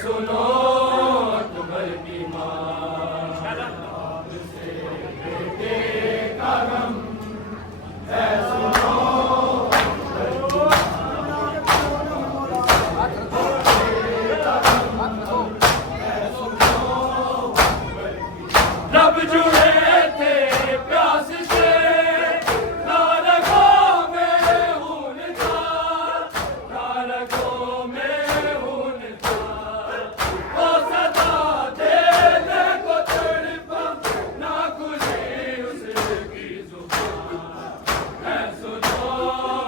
सुनो अकबर की माँ, बाप से बेटे का गम है, सुनो अकबर की माँ। रब जुड़े थे प्यास से, ना रगों में खून था, ना रगों में खून था। ओ सदा देने को तड़पा, ना खुली उसकी जुबान है, सुनो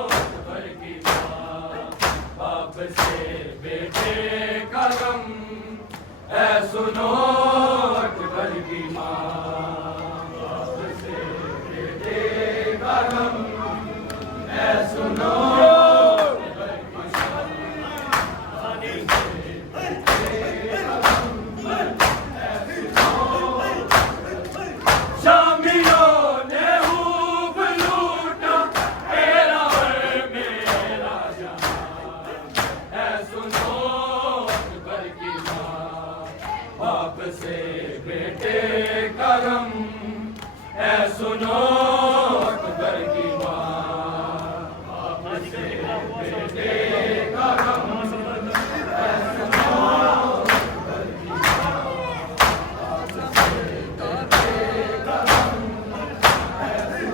अकबर की माँ, बाप से बेटे का गम है, सुनो अकबर की माँ, बाप से बेटे का गम है, सुनो अकबर की माँ। शामियों ने खूब लूटा तेरा और मेरा जहां है, सुनो अकबर की माँ, बाप से बेटे का गम है, सुनो अकबर की माँ, बाप से बेटे का गम है, सुनो अकबर की माँ, बाप से बेटे का गम है, सुनो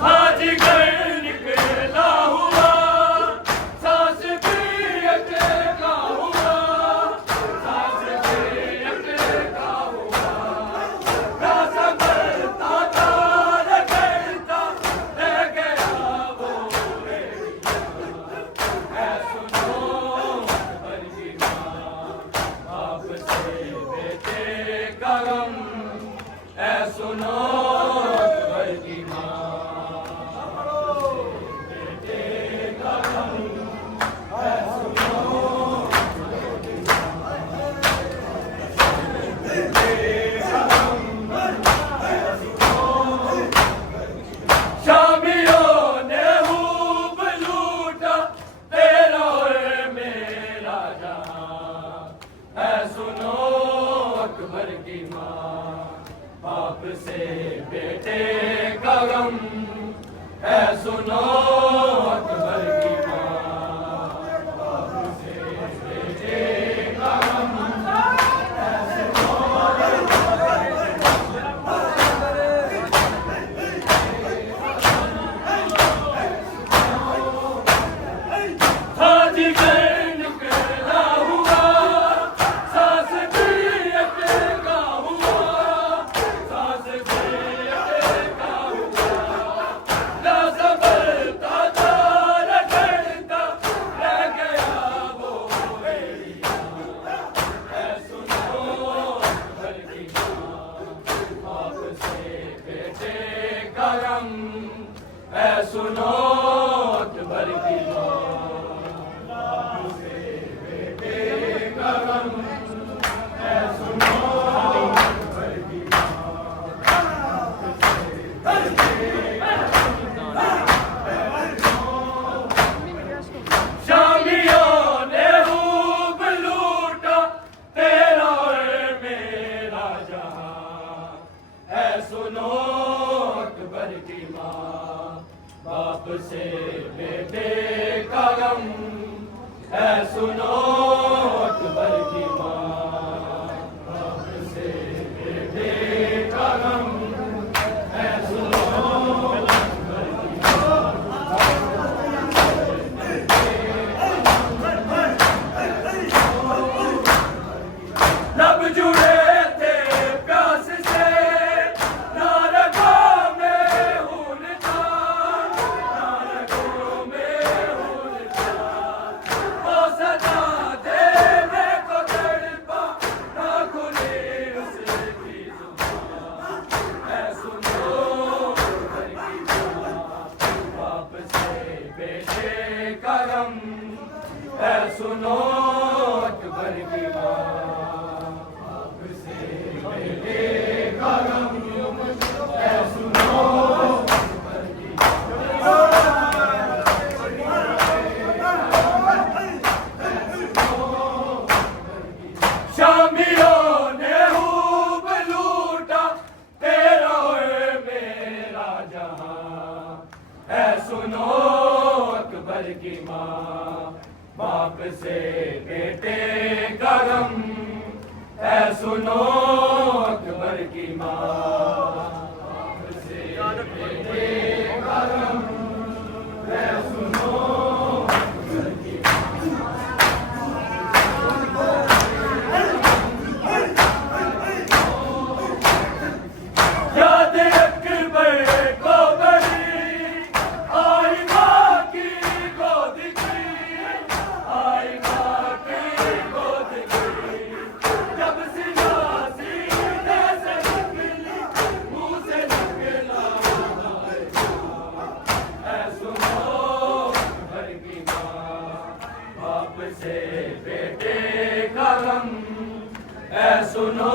बाजीगर निकला हुआ, सांस भी अटका हुआ, सांस भी अटका हुआ। रास्ता बढ़ता था, रगड़ता रह गया वो एरिया है, सुनो अकबर की माँ, बाप से बेटे का गम है, सुनो अकबर की माँ, बेटे का गम है, सुनो शामियों ने खूब लूटा तेरा और मेरा जहां है, सुनो अकबर की माँ, बाप से बेटे का गम है, सुनो अकबर की माँ, बाप से बेटे का गम है, सुनो बाजीगर निकला हुआ, सांस भी अटका हुआ, सांस भी अटका हुआ। रास्ता बढ़ता था, रगड़ता रह गया वो एरिया है, सुनो अकबर की माँ, बाप से बेटे का गम है, सुनो अकबर की माँ, बाप से बेटे का गम है, सुनो अकबर की माँ, बाप से बेटे का गम है, शामियों ने खूब लूटा तेरा और मेरा जहां है, सुनो अकबर की माँ, बाप से बेटे का गम है, सुनो अकबर की माँ, बाप से बेटे का गम है, सुनो अकबर की माँ। रब जुड़े थे प्यास से, ना रगों में खून था, ना रगों में खून था। ओ सदा देने को तड़पा, ना खुली उसकी जुबान है, सुनो अकबर की माँ, बाप से बेटे का गम है, सुनो अकबर की माँ, बाप से बेटे का गम है, सुनो अकबर की माँ। बेटे का गम है सुनो अकबर की माँ से बेटे का गम है सुनो अकबर की याद अकबर को बड़ी आई माँ की गोद की आई माँ की गोद की जब सियासी से निकली मुँह से निकला ऐ सुनो अकबर की माँ बाप से बेटे का गम ऐ सुनो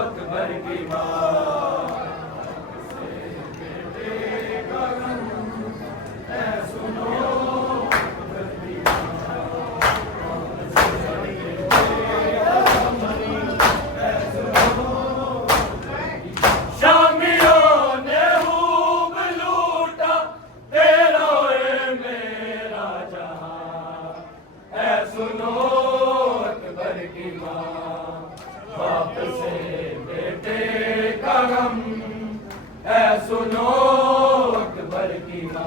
अकबर की माँ सुनो अकबर की माँ बाप से बेटे का गम है सुनो अकबर की माँ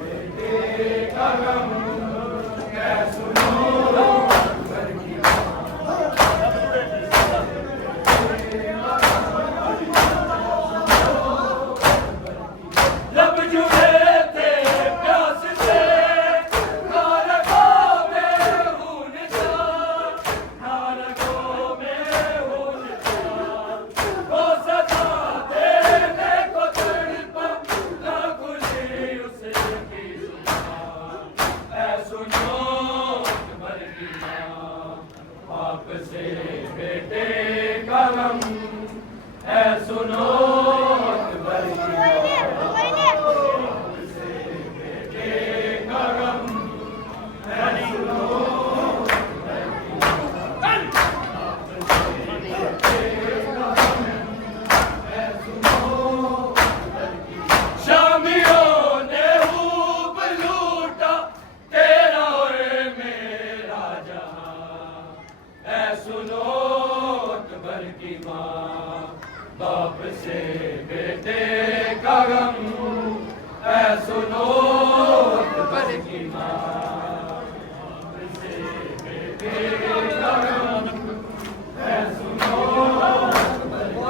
बेटे का गम है सुनो अकबर की लब जुड़े थे प्यास से बाप से बेटे का गम है सुनो अकबर की बाप से बेटे का गम है सुनो शामियों ने खूब लूटा तेरा और मेरा जहां ऐ सुनो अकबर की माँ बाप से बेटे का गम ऐ सुनो अकबर की माँ बाप से बेटे का गम ऐ सुनो अकबर की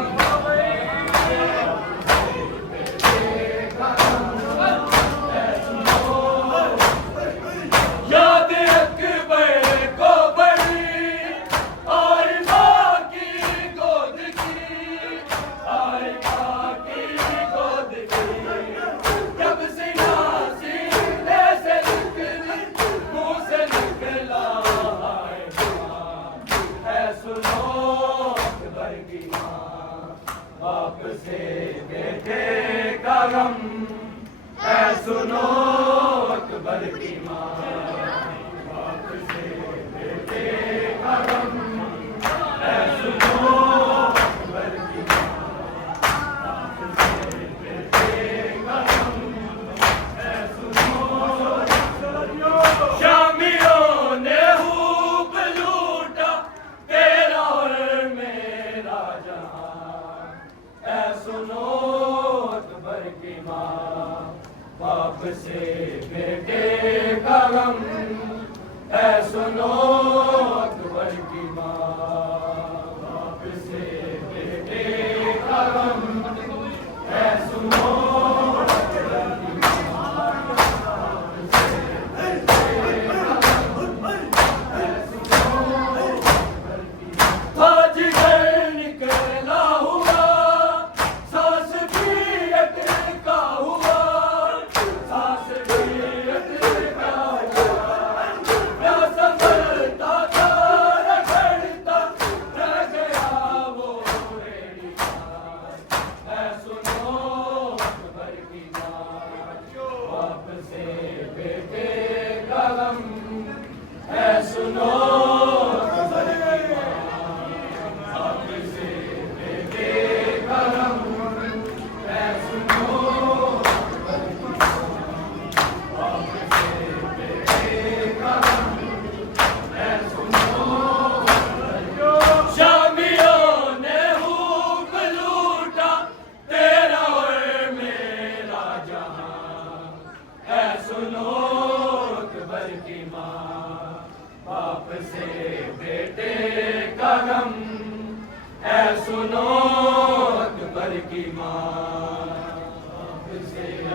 याद अकबर को बड़ी आई माँ की गोद की आई माँ की गोद की जब सियासी से निकली मुँह से निकला है सुनो अकबर की माँ बाप से बेटे का गम है सुनो अकबर की माँ बाप से बेटे का गम है सुनो अकबर की माँ बाप से बेटे का गम है सुनो शामियों ने खूब लूटा तेरा और मेरा जहां ऐ सुनो अकबर की माँ बाप से बेटे का गम है सुनो अकबर की माँ बाप से बेटे का गम है सुनो अकबर की माँ बाप से बेटे का गम है सुनो अकबर की माँ आज घर निकला हुआ सांस भी अटका हुआ सांस भी अटका हुआ क्या संभलता था रखड़ता माँ, बाप से बेटे का गम, ऐ सुनो अकबर की माँ, बाप से